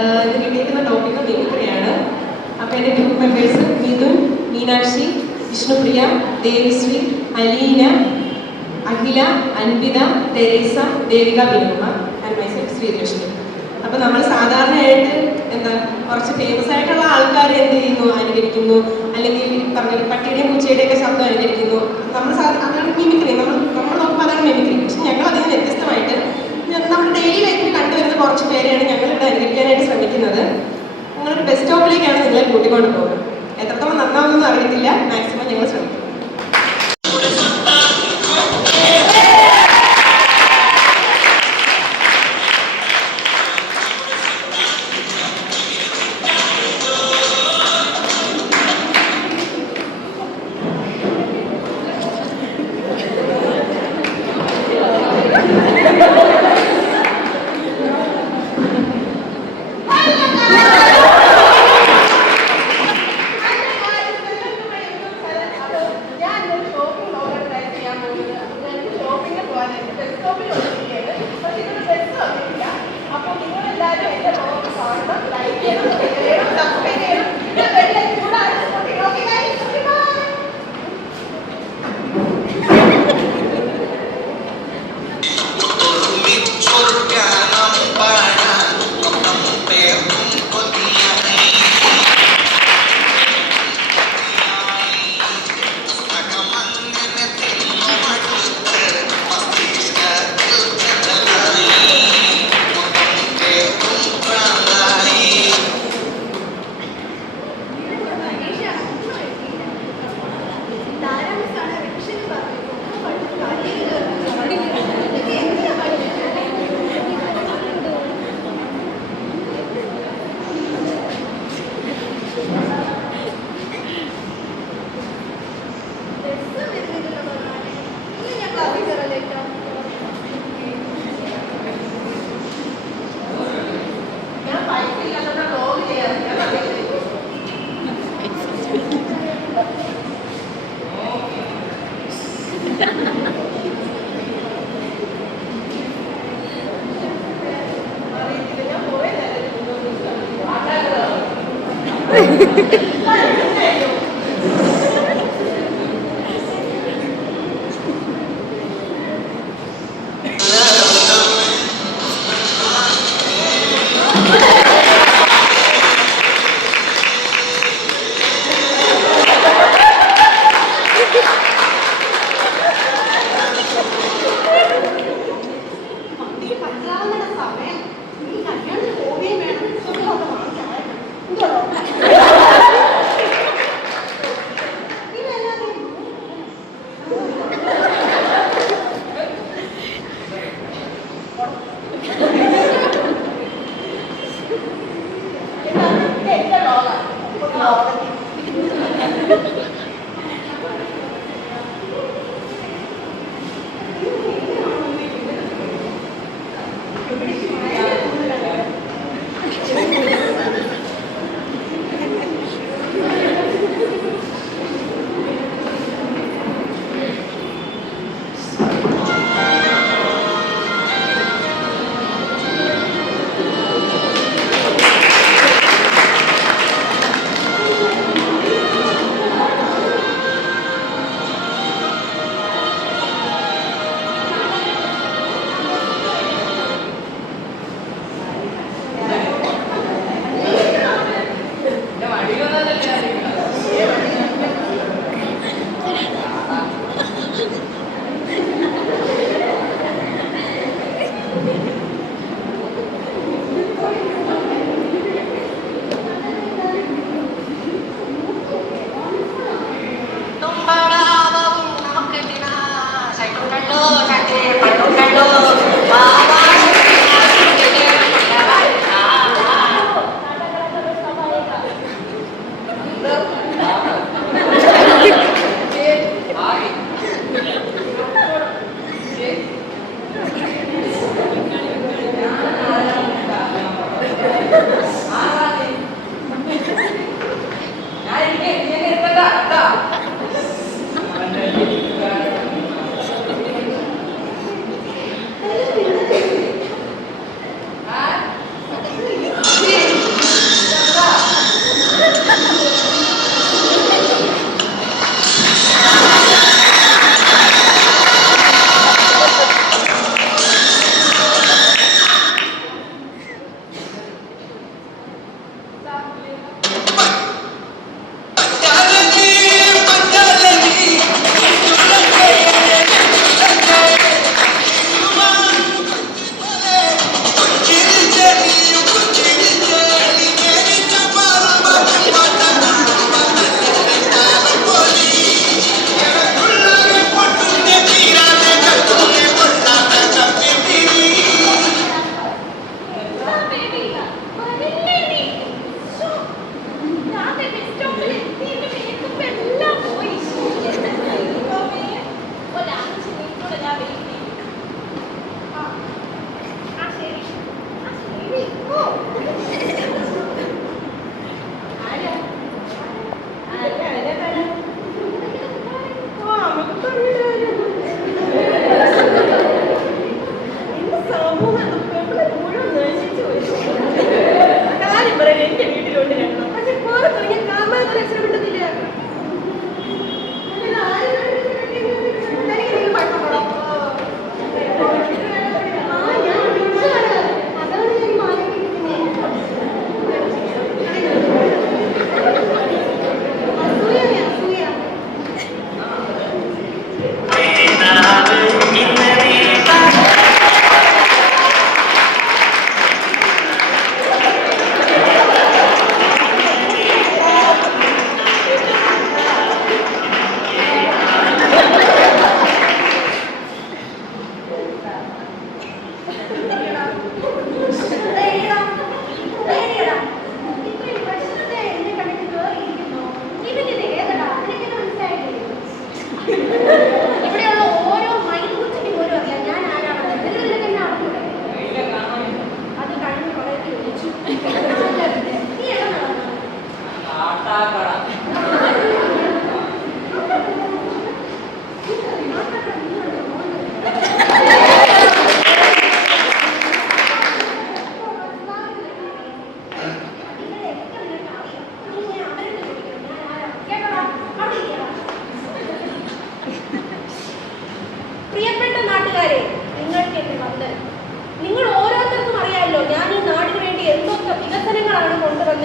ഇന്ന് കിട്ടിയിരിക്കുന്ന ടോപ്പിക്ക് മിമിക്രിയാണ്. അപ്പോൾ എൻ്റെ group members Mithun, Meenakshi, Vishnupriya, Devisree, Aleena, Akhila, Anvitha, Theresa, Devika Binumma and myself Sreelakshmi. അപ്പോൾ നമ്മൾ സാധാരണയായിട്ട് കുറച്ച് ഫേമസ് ആയിട്ടുള്ള ആൾക്കാർ എന്ത് ചെയ്യുന്നു, അനുകരിക്കുന്നു, അല്ലെങ്കിൽ പറഞ്ഞ പട്ടിയുടെയും പൂച്ചയുടെയൊക്കെ ശബ്ദം അനുകരിക്കുന്നു. നമ്മൾ അതാണ് മിമിക്രി, നമ്മൾ നോക്കുമ്പോൾ അതാണ് മിമിക്രി. പക്ഷെ ഞങ്ങൾ അതിന് വ്യത്യസ്തമായിട്ട് നമ്മുടെ ഡെയിലി ലൈഫിൽ കണ്ടുവരുന്ന കുറച്ച് പേരെയാണ് ഞങ്ങളിവിടെ അനുകരിക്കാനായിട്ട് ശ്രമിക്കുന്നത്. ഞങ്ങളൊരു ബസ് സ്റ്റോപ്പിലേക്കാണ് നിങ്ങളെ കൂട്ടിക്കൊണ്ട് പോകുന്നത്. എത്രത്തോളം നന്നാവുമെന്ന് അറിയത്തില്ല, മാക്സിമം ഞങ്ങൾ ശ്രമിക്കും.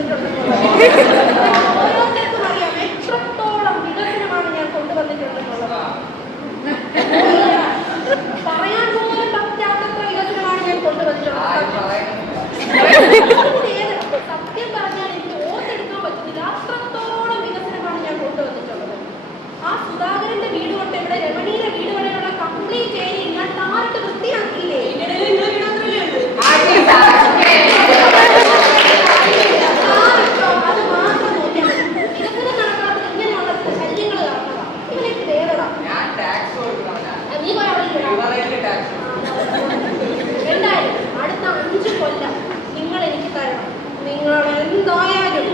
കൊണ്ടുവന്നിട്ടുണ്ടെന്നുള്ളത്. ഓരോരുത്തർക്കും അറിയാം എത്രത്തോളം വികസനമാണ് ഞാൻ കൊണ്ടുവന്നിട്ടുണ്ടെന്നുള്ളത്. പറയാൻ പോലും പറ്റാത്തത്ര വികസനമാണ് ഞാൻ കൊണ്ടുവന്നിട്ടുള്ളത്. സത്യം പറഞ്ഞാൽ എനിക്ക് ഓർത്തെടുക്കാൻ പറ്റുന്നില്ല, അത്രത്തോളം വികസനമാണ് ഞാൻ കൊണ്ടുവന്നിട്ടുള്ളത്. ആ സുധാകരന്റെ വീട് കൊണ്ട് ഇവിടെ രമണീയുടെ വീട് വരെയുള്ള കംപ്ലീറ്റ് ഏരിയ ഞാൻ താറിട്ട് വൃത്തിയാക്കിയില്ലേ? അത് മാത്രം നോക്കിയാൽ വികസനം നടക്കാത്തത് ഇങ്ങനെയുള്ള ശല്യങ്ങൾ കാരണമാണ്. ഇവനൊക്കെ വേറെടാ നീ എന്തായാലും അടുത്ത 5 കൊല്ലം നിങ്ങൾ എനിക്ക് തരണം. നിങ്ങൾ എന്തായാലും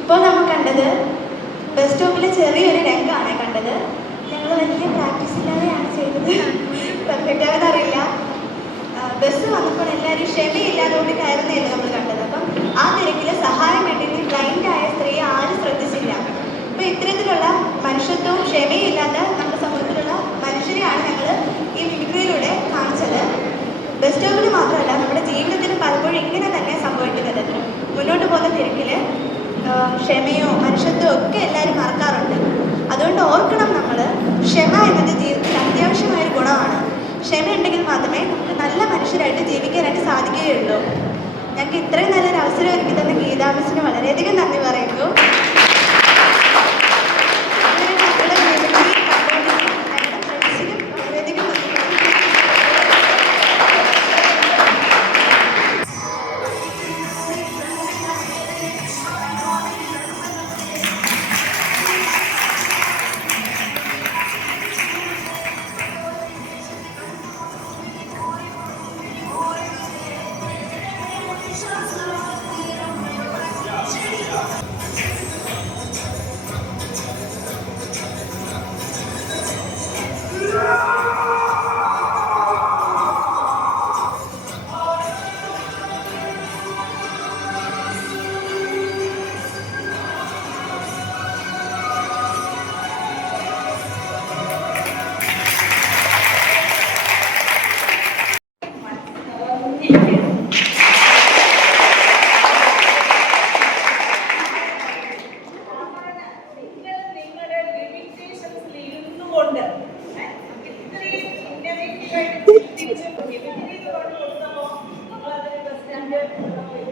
ഇപ്പോൾ നമ്മൾ കണ്ടത് ബസ് സ്റ്റോപ്പിലെ ചെറിയൊരു രംഗമാണ് കണ്ടത്. ഞങ്ങൾ വലിയ പ്രാക്ടീസ് ഇല്ലാതെയാണ് ചെയ്തത്, പെർഫെക്റ്റ് ആണെന്നറിയില്ല. ബസ് വന്നപ്പോൾ എല്ലാവരും ക്ഷമയില്ലാതുകൊണ്ട് കയറുന്നതായിരുന്നു നമ്മൾ കണ്ടത്. അപ്പം ആ തിരക്കിൽ സഹായം വേണ്ടിയിട്ട് ബ്ലൈൻഡായ സ്ത്രീയെ ആരും ശ്രദ്ധിച്ചില്ല. അപ്പോൾ ഇത്തരത്തിലുള്ള മനുഷ്യത്വവും ക്ഷമയില്ലാത്ത നമ്മുടെ സമൂഹത്തിലുള്ള മനുഷ്യരെയാണ് ഞങ്ങൾ ഈ മിമിക്രിയിലൂടെ കാണിച്ചത്. ബസ് സ്റ്റോപ്പിൽ മാത്രമല്ല നമ്മുടെ ജീവിതത്തിൽ പലപ്പോഴും ഇങ്ങനെ തന്നെ സംഭവിക്കുന്നത്. മുന്നോട്ട് പോകുന്ന തിരക്കിൽ ക്ഷമയോ മനുഷ്യത്വമോ ഒക്കെ എല്ലാവരും മറക്കാറുണ്ട്. അതുകൊണ്ട് ഓർക്കണം, നമ്മൾ ക്ഷമ എന്നത് ജീവിതത്തിൽ അത്യാവശ്യമായൊരു ഗുണമാണ്. ക്ഷമ ഉണ്ടെങ്കിൽ മാത്രമേ നമുക്ക് നല്ല മനുഷ്യരായിട്ട് ജീവിക്കാനായിട്ട് സാധിക്കുകയുള്ളൂ. ഞങ്ങൾക്ക് ഇത്രയും നല്ലൊരു അവസരം ഒരുക്കി തന്ന ഗീതാ മിസ്സിന് വളരെയധികം നന്ദി പറയുന്നു. ഇത് കൊണ്ട് കൊടുത്തപ്പോൾ നിങ്ങളതിന് പ്രസിഡന്റ്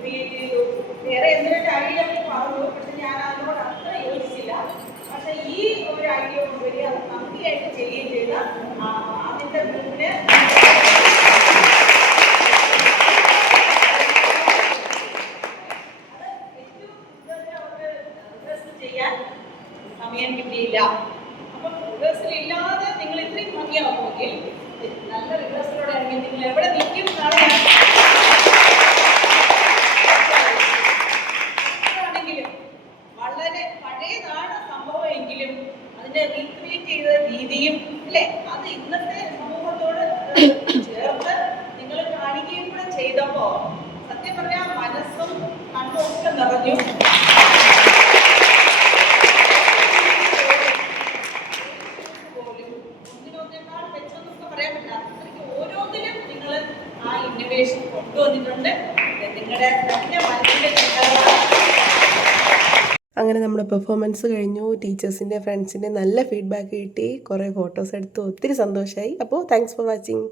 ക്രിയേറ്റ് ചെയ്തു. വേറെ എന്തൊരു ഐഡിയ പറഞ്ഞു, പക്ഷെ ഞാൻ അതിനോട് അത്ര യോജിച്ചില്ല. പക്ഷെ ഈ ഒരു ഐഡിയ കൊണ്ടുവരി അത് ഭംഗിയായിട്ട് ചെയ്യുകയും ചെയ്ത ആദ്യത്തെ ഗ്രൂപ്പിന് ചെയ്യാൻ സമയം കിട്ടിയില്ല. അപ്പം റിഹേഴ്സൽ ഇല്ലാതെ നിങ്ങൾ ഇത്രയും ഭംഗിയാവുമെങ്കിൽ നല്ല റിഹേഴ്സലോടെ ആണെങ്കിൽ നിങ്ങൾ എവിടെ നിൽക്കും ആണെങ്കിലും വളരെ പഴയതാണ് സംഭവം എങ്കിലും അതിന്റെ റീക്രിയേറ്റ് ചെയ്ത രീതിയും അല്ലേ അത് ഇന്നത്തെ സമൂഹത്തോട് ചേർത്ത് നിങ്ങൾ കാണിക്കുകയും കൂടെ ചെയ്തപ്പോ സത്യം പറഞ്ഞാൽ മനസ്സും കണ്ണും ഒക്കെ നിറഞ്ഞു. ഓരോന്നിലും നിങ്ങൾ ആ ഇന്നോവേഷൻ കൊണ്ടുവന്നിട്ടുണ്ട്. നിങ്ങളുടെ മനസ്സിന്റെ അങ്ങനെ നമ്മുടെ പെർഫോമൻസ് കഴിഞ്ഞു. ടീച്ചേഴ്സിൻ്റെ ഫ്രണ്ട്സിൻ്റെ നല്ല ഫീഡ്ബാക്ക് കിട്ടി. കുറേ ഫോട്ടോസ് എടുത്തു. ഒത്തിരി സന്തോഷമായി. അപ്പോൾ താങ്ക്സ് ഫോർ വാച്ചിങ്.